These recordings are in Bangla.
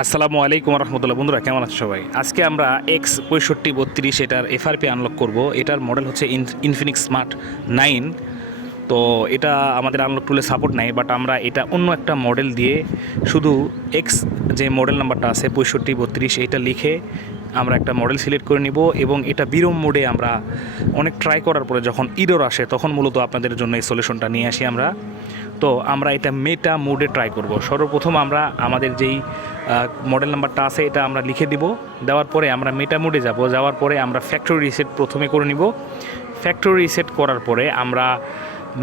আসসালামু আলাইকুম রহমতুল্লাহ। বন্ধুরা, কেমন আছে সবাই? আজকে আমরা এক্স পঁয়ষট্টি বত্রিশ এটার এফআরপি আনলক করব। এটার মডেল হচ্ছে ইনফিনিক্স স্মার্ট নাইন তো এটা আমাদের আনলক টুলে সাপোর্ট নাই বাট আমরা এটা অন্য একটা মডেল দিয়ে শুধু এক্স যে মডেল নাম্বারটা আছে পঁয়ষট্টি বত্রিশ, এটা লিখে আমরা একটা মডেল সিলেক্ট করে নিব এবং এটা বিরম মোডে আমরা অনেক ট্রাই করার পরে যখন ইডোর আসে, তখন মূলত আপনাদের জন্য এই সলিউশনটা নিয়ে আসি আমরা। তো আমরা এটা মেটা মোডে ট্রাই করব। সর্বপ্রথম আমরা আমাদের যেই মডেল নাম্বারটা আছে, এটা আমরা লিখে দিব। দেওয়ার পরে আমরা মেটা মোডে যাব। যাওয়ার পরে আমরা ফ্যাক্টরি রিসেট প্রথমে করে নিব। ফ্যাক্টরি রিসেট করার পরে আমরা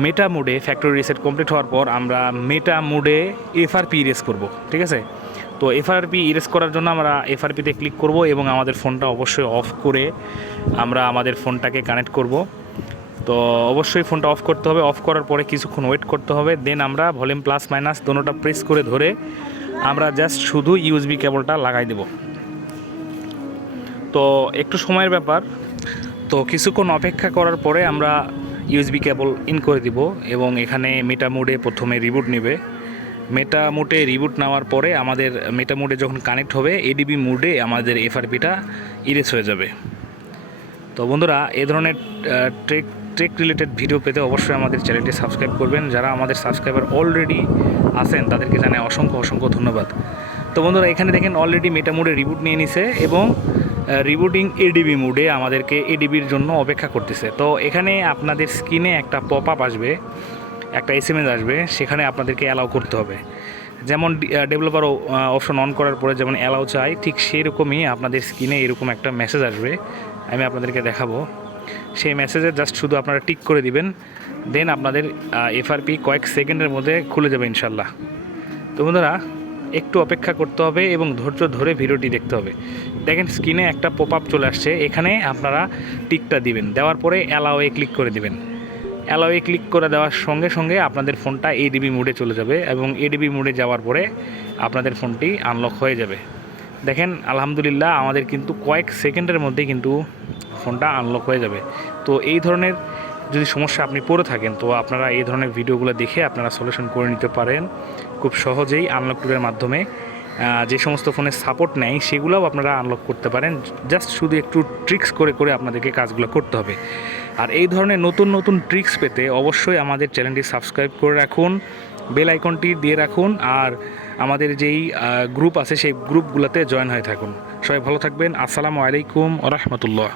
মেটা মোডে ফ্যাক্টরি রিসেট কমপ্লিট হওয়ার পর আমরা মেটা মোডে এফআরপি ইরেজ করব। ঠিক আছে? তো এফআরপি ইরেজ করার জন্য আমরা এফআরপিতে ক্লিক করব এবং আমাদের ফোনটা অবশ্যই অফ করে আমরা আমাদের ফোনটাকে কানেক্ট করব। তো অবশ্যই ফোনটা অফ করতে হবে। অফ করার পরে কিছুক্ষণ ওয়েট করতে হবে। দেন আমরা ভলিউম প্লাস মাইনাস দোনোটা প্রেস করে ধরে আমরা জাস্ট শুধু ইউএসবি কেবলটা লাগাই দেব। তো একটু সময়ের ব্যাপার। তো কিছুক্ষণ অপেক্ষা করার পরে আমরা ইউএসবি কেবল ইন করে দিব এবং এখানে মেটা মোডে প্রথমে রিবুট নেবে। মেটা মোডে রিবুট নেওয়ার পরে আমাদের মেটা মোডে যখন কানেক্ট হবে এডিবি মোডে আমাদের এফআরপিটা ইরেজ হয়ে যাবে। তো বন্ধুরা, এ ধরনের ট্রেক ট্রেক রিলেটেড ভিডিও পেতে অবশ্যই আমাদের চ্যানেলটি সাবস্ক্রাইব করবেন। যারা আমাদের সাবস্ক্রাইবার অলরেডি আছেন, তাদেরকে জানাই অসংখ্য অসংখ্য ধন্যবাদ। তো বন্ধুরা, এখানে দেখেন অলরেডি মেটা মোডে রিবুট নিয়ে নিছে এবং রিবুটিং এডিবি মোডে আমাদেরকে এডিবির জন্য অপেক্ষা করতেছে। তো এখানে আপনাদের স্ক্রিনে একটা পপ আপ আসবে। একটা এস আসবে, সেখানে আপনাদেরকে অ্যালাউ করতে হবে। যেমন ডেভেলপার অপশন অন করার পরে যেমন অ্যালাউ চাই, ঠিক সেই রকমই আপনাদের স্ক্রিনে এরকম একটা মেসেজ আসবে, আমি আপনাদেরকে দেখাবো। সেই মেসেজে জাস্ট শুধু আপনারা টিক করে দিবেন দেন আপনাদের এফআরপি কয়েক সেকেন্ডের মধ্যে খুলে যাবে ইনশাল্লাহ। তো বন্ধুরা, একটু অপেক্ষা করতে হবে এবং ধৈর্য ধরে ভিডিওটি দেখতে হবে। দেখেন স্ক্রিনে একটা পপ আপ চলে আসছে, এখানে আপনারা টিকটা দিবেন, দেওয়ার পরে অ্যালাওয়ে ক্লিক করে দিবেন। অ্যালাওয়ে ক্লিক করে দেওয়ার সঙ্গে সঙ্গে আপনাদের ফোনটা এডিবি মোডে চলে যাবে এবং এডিবি মোডে যাওয়ার পরে আপনাদের ফোনটি আনলক হয়ে যাবে। দেখেন, আলহামদুলিল্লাহ আমাদের কিন্তু কয়েক সেকেন্ডের মধ্যে কিন্তু ফোনটা আনলক হয়ে যাবে। তো এই ধরনের যদি সমস্যা আপনি পড়ে থাকেন, তো আপনারা এই ধরনের ভিডিওগুলো দেখে আপনারা সলিউশন করে নিতে পারেন। খুব সহজেই আনলক টুলের মাধ্যমে যে সমস্ত ফোনের সাপোর্ট নেয়, সেগুলোও আপনারা আনলক করতে পারেন। জাস্ট শুধু একটু ট্রিক্স করে করে আপনাদেরকে কাজগুলো করতে হবে। আর এই ধরনের নতুন নতুন ট্রিক্স পেতে অবশ্যই আমাদের চ্যানেলটি সাবস্ক্রাইব করে রাখুন বেল আইকনটি দিয়ে রাখুন, আর আমাদের যেই গ্রুপ আছে, সেই গ্রুপগুলোতে জয়েন হয়ে থাকুন। সবাই ভালো থাকবেন। আসসালামু আলাইকুম রহমতুল্লাহ।